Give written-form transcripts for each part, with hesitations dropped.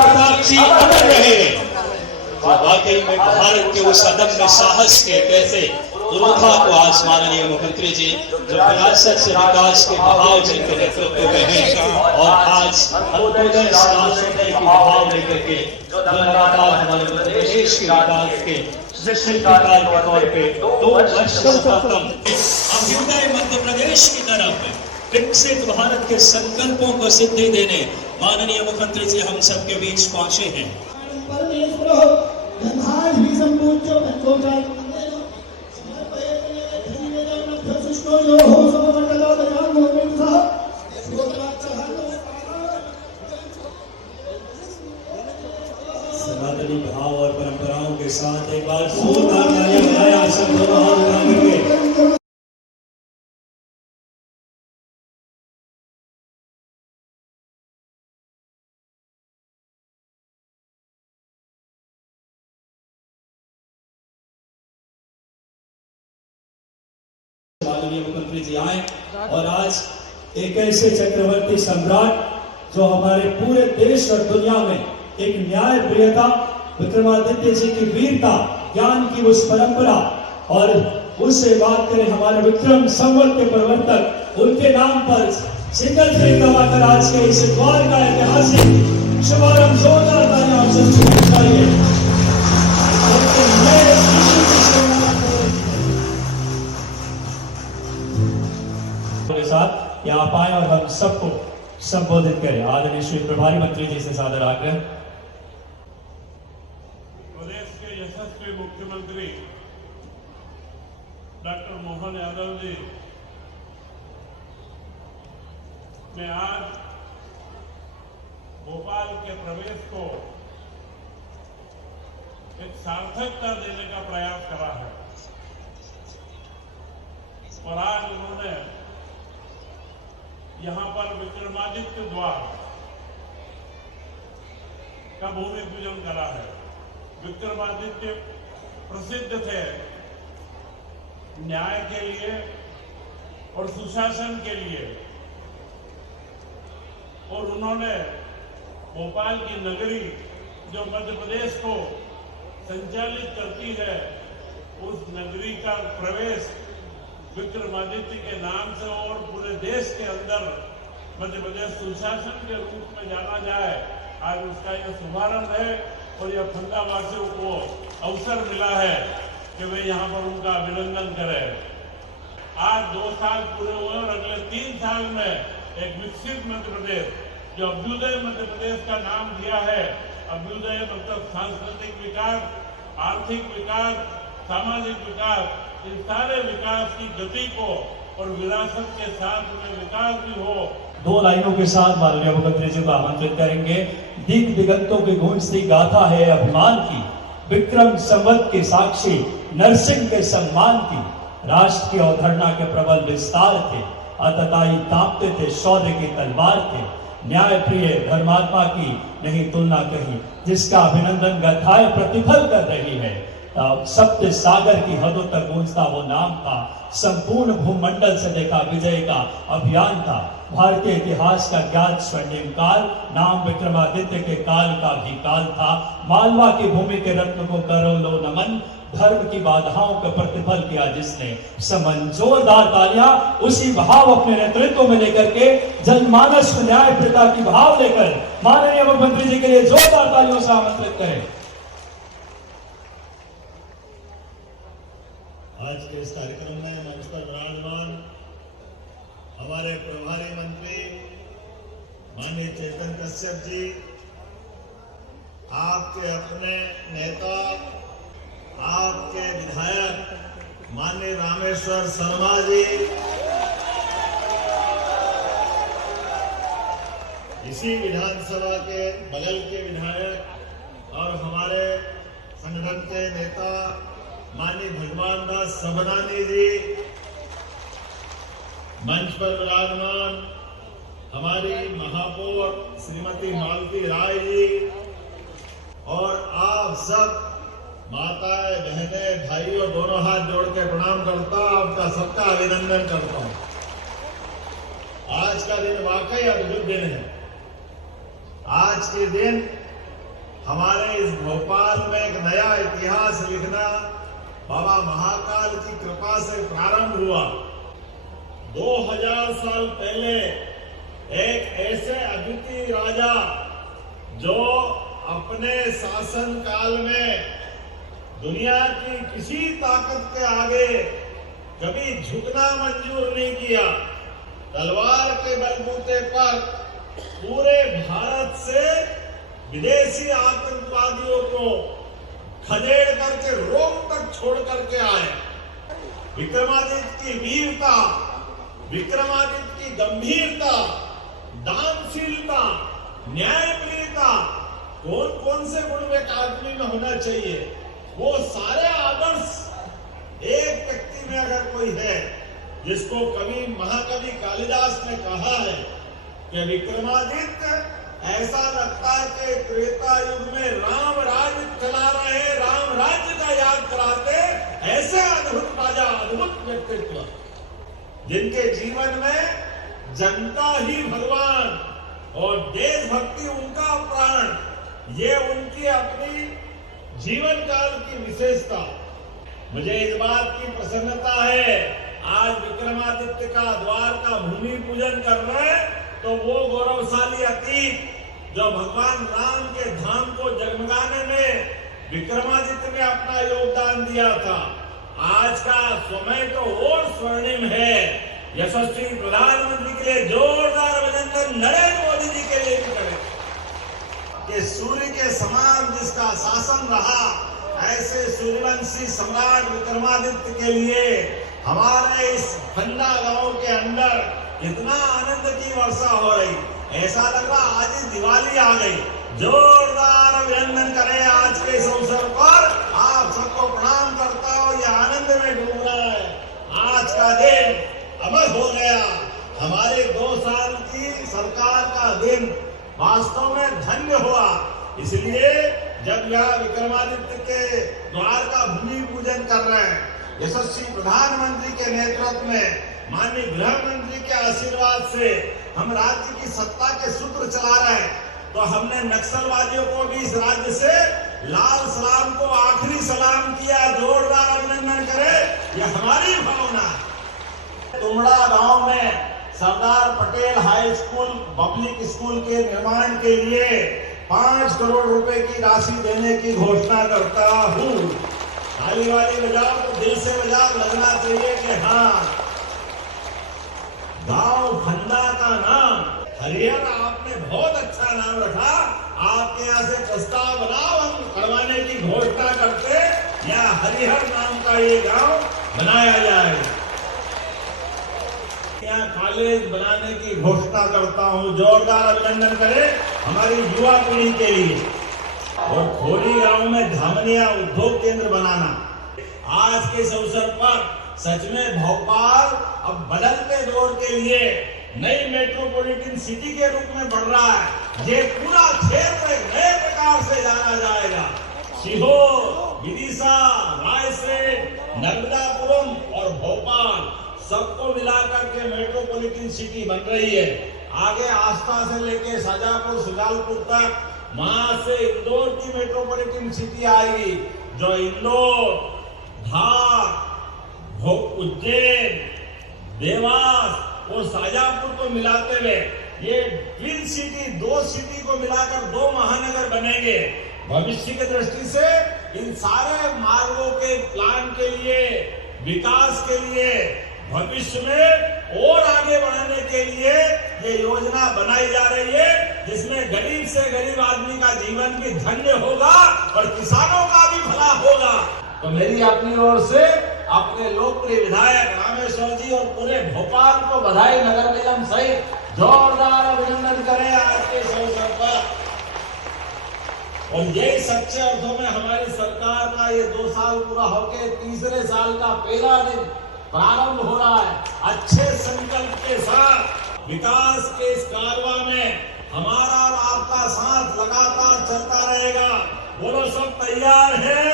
प्रताप जी अमर रहे, जो वाकई में भारत के उस अदम्य साहस के कहते पुरोधा को आज माननीय मुख्यमंत्री जी जो विरासत से विकास के भाव जिनके नेतृत्व में हैं और आज अंत्योदय की भाव लेकर के जो लगातार हमारे मध्य प्रदेश के विकास के शिल्पकार के तौर पे 2 वर्षों का कम अभ्युदय मध्य प्रदेश की तरफ विकसित भारत के संकल्पों को सिद्धि देने माननीय मुख्यमंत्री जी हम सबके बीच पहुंचे हैं। सनातनी भाव और परंपराओं के साथ एक बार जोरदार तालियां बजाएं सब दोनों हाथ उठा करके। माननीय मुख्यमंत्री जी आए और आज एक ऐसे चक्रवर्ती सम्राट जो हमारे पूरे देश और दुनिया में एक न्याय प्रियता, विक्रमादित्य जी की वीरता, ज्ञान की उस परंपरा और उससे बात करें हमारे विक्रम संवत के प्रवर्तक, उनके नाम पर सिंगल ट्रेन दबाकर आज के इस द्वार का ऐतिहासिक शुभारंभ जोरदार तालियों से चाहिए। के साथ यहाँ पाए और हम सबको संबोधित करें। आदरणीय श्री प्रभारी मंत्री जी से सादर आग्रह। प्रदेश के यशस्वी मुख्यमंत्री डॉक्टर मोहन यादव जी ने आज भोपाल के प्रवेश को एक सार्थकता देने का प्रयास करा है और आज उन्होंने यहां पर विक्रमादित्य द्वार का भूमि पूजन करा है। विक्रमादित्य प्रसिद्ध थे न्याय के लिए और सुशासन के लिए और उन्होंने भोपाल की नगरी जो मध्य प्रदेश को संचालित करती है उस नगरी का प्रवेश विक्रमादित्य के नाम से और पूरे देश के अंदर मध्य प्रदेश सुशासन के रूप में जाना जाए, आज उसका यह शुभारंभ है और यह फंदावासियों को अवसर मिला है कि वे यहाँ पर उनका अभिनंदन करें। आज 2 साल पूरे हुए और अगले 3 साल में एक विकसित मध्य प्रदेश जो अभ्युदय मध्य प्रदेश का नाम दिया है, अभ्युदय मतलब सांस्कृतिक विकास, आर्थिक विकास, सामाजिक विकास, इन सारे विकास की गति को और विरासत के साथ में विकास भी हो। 2 लाइनों के साथ माननीय मुख्यमंत्री जी को आमंत्रित करेंगे। दिग दिगंतों की गूंजती गाथा है अभिमान की, विक्रम संवत के साक्षी नरसिंह के सम्मान की, राष्ट्र की अवधारणा के प्रबल विस्तार थे, अतताई कांपते थे शौर्य की तलवार थे, न्याय प्रिय धर्मात्मा की नहीं तुलना कहीं, जिसका अभिनंदन गाथाएं प्रतिफल कर रही है। सप्त सागर की हदों तक गूंजता वो नाम था, संपूर्ण भूमंडल से देखा विजय का अभियान था, भारतीय इतिहास का ज्ञात स्वर्णिम काल, नाम विक्रमादित्य के काल का भी काल था, मालवा की भूमि के रत्न को करो लो नमन, धर्म की बाधाओं का प्रतिफल किया जिसने समन। जोरदार तालियां उसी भाव अपने नेतृत्व में लेकर के जनमानस में न्याय प्रता की भाव लेकर माननीय मुख्यमंत्री जी के लिए जोरदार तालियों से आमंत्रित करें। आज के इस कार्यक्रम में मंच पर विराजमान हमारे प्रभारी मंत्री माननीय चेतन कश्यप जी, आपके अपने नेता, आपके विधायक माननीय रामेश्वर शर्मा जी, इसी विधानसभा के बगल के विधायक और हमारे संगठन के नेता माननीय भगवान दास सबनानी जी, मंच पर विराजमान हमारी महापौर श्रीमती मालती राय जी और आप सब माताएं, बहनें, भाइयों, दोनों हाथ जोड़ के प्रणाम करता हूं, आपका सबका अभिनंदन करता हूं। आज का दिन वाकई अद्भुत दिन है। आज के दिन हमारे इस भोपाल में एक नया इतिहास लिखना बाबा महाकाल की कृपा से प्रारंभ हुआ। 2000 साल पहले एक ऐसे अद्वितीय राजा जो अपने शासन काल में दुनिया की किसी ताकत के आगे कभी झुकना मंजूर नहीं किया, तलवार के बलबूते पर पूरे भारत से विदेशी आतंकवादियों को खदेड़ करके रोम तक छोड़ करके आए। विक्रमादित्य की वीरता, विक्रमादित्य की गंभीरता, दानशीलता, न्यायप्रियता, कौन कौन से गुण एक आदमी में होना चाहिए, वो सारे आदर्श एक व्यक्ति में अगर कोई है, जिसको कवि महाकवि कालिदास ने कहा है कि विक्रमादित्य ऐसा लगता है कि त्रेता युग में राम राज्य चला रहे, राम राज्य का याद कराते, ऐसे अद्भुत राजा, अद्भुत व्यक्तित्व जिनके जीवन में जनता ही भगवान और देशभक्ति उनका प्राण, ये उनकी अपनी जीवन काल की विशेषता। मुझे इस बात की प्रसन्नता है, आज विक्रमादित्य का द्वार का भूमि पूजन कर रहे हैं, तो वो गौरवशाली अतीत जो भगवान राम के धाम को जगमगाने में विक्रमादित्य ने अपना योगदान दिया था, आज का समय तो और स्वर्णिम है। यशस्वी प्रधानमंत्री के लिए जोरदार अभिनंदन नरेंद्र मोदी जी के लिए भी करें कि सूर्य के समान जिसका शासन रहा, ऐसे सूर्यवंशी सम्राट विक्रमादित्य के लिए हमारे इस फंदा गांव के अंदर इतना आनंद की वर्षा हो रही, ऐसा लग रहा आज ही दिवाली आ गई। जोरदार अभिनंदन करें आज के इस अवसर पर। आप सबको प्रणाम करता हूं, ये आनंद में डूब रहा है। आज का दिन अमर हो गया, हमारे 2 साल की सरकार का दिन वास्तव में धन्य हुआ। इसलिए जब यह विक्रमादित्य के द्वार का भूमि पूजन कर रहे हैं, यशस्वी प्रधानमंत्री के नेतृत्व में, माननीय गृह मंत्री के आशीर्वाद से हम राज्य की सत्ता के सूत्र चला रहे हैं, तो हमने नक्सलवादियों को भी इस राज्य से लाल सलाम को आखिरी सलाम किया। जोरदार अभिनंदन करें, यह हमारी भावना है। तुमड़ा गांव में Sardar Patel high school public school के निर्माण के लिए 5 करोड़ रुपए की राशि देने की घोषणा करता हूं। ताली वाली बजाओ तो दिल से बजाओ, लगना चाहिए कि हाँ, गांव फंदा का नाम हरिहर आपने बहुत अच्छा नाम रखा। आपके यहाँ से प्रस्ताव बनाओ, हम करवाने की घोषणा करते, या हरिहर नाम का ये गांव बनाया जाए। यहाँ कॉलेज बनाने की घोषणा करता हूँ। जोरदार अभिनंदन करें हमारी युवा पीढ़ी के लिए। और खोरी गांव में धामनिया उद्योग केंद्र बनाना। आज के इस अवसर पर सच में भोपाल अब बदलते दौर के लिए नई मेट्रोपॉलिटन सिटी के रूप में बढ़ रहा है। ये पूरा क्षेत्र नए प्रकार से जाना जाएगा। सीहोर, विदिशा, रायसेन, नर्मदापुरम और भोपाल सबको मिलाकर के मेट्रोपॉलिटन सिटी बन रही है। आगे आस्था से लेके शाजापुर, सुजालपुर तक, वहां से इंदौर की मेट्रोपॉलिटन सिटी आएगी, जो इंदौर, धार, उज्जैन, देवास और शाजापुर को मिलाते हुए ये ट्विन सिटी, 2 सिटी को मिलाकर 2 महानगर बनेंगे। भविष्य की दृष्टि से इन सारे मार्गों के प्लान के लिए, विकास के लिए, भविष्य में और आगे बढ़ाने के लिए ये योजना बनाई जा रही है, जिसमें गरीब से गरीब आदमी का जीवन भी धन्य होगा और किसानों का भी भला होगा। तो मेरी अपनी ओर से अपने लोकप्रिय विधायक रामेश्वर जी और पूरे भोपाल को बधाई, नगर निगम सहित जोरदार अभिनंदन करें आज के इस अवसर पर। और यही सच्चे अर्थों में हमारी सरकार का ये 2 साल पूरा होके तीसरे साल का पहला दिन प्रारंभ हो रहा है। अच्छे संकल्प के साथ विकास के इस कारवां में हमारा और आपका साथ लगातार चलता रहेगा। बोलो, सब तैयार है?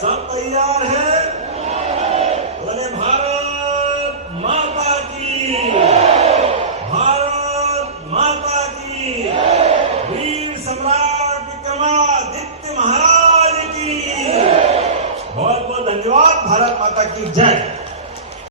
सब तैयार है? बोले भारत माता की, भारत माता की। वीर सम्राट विक्रमादित्य महाराज की बहुत बहुत धन्यवाद। भारत माता की जय।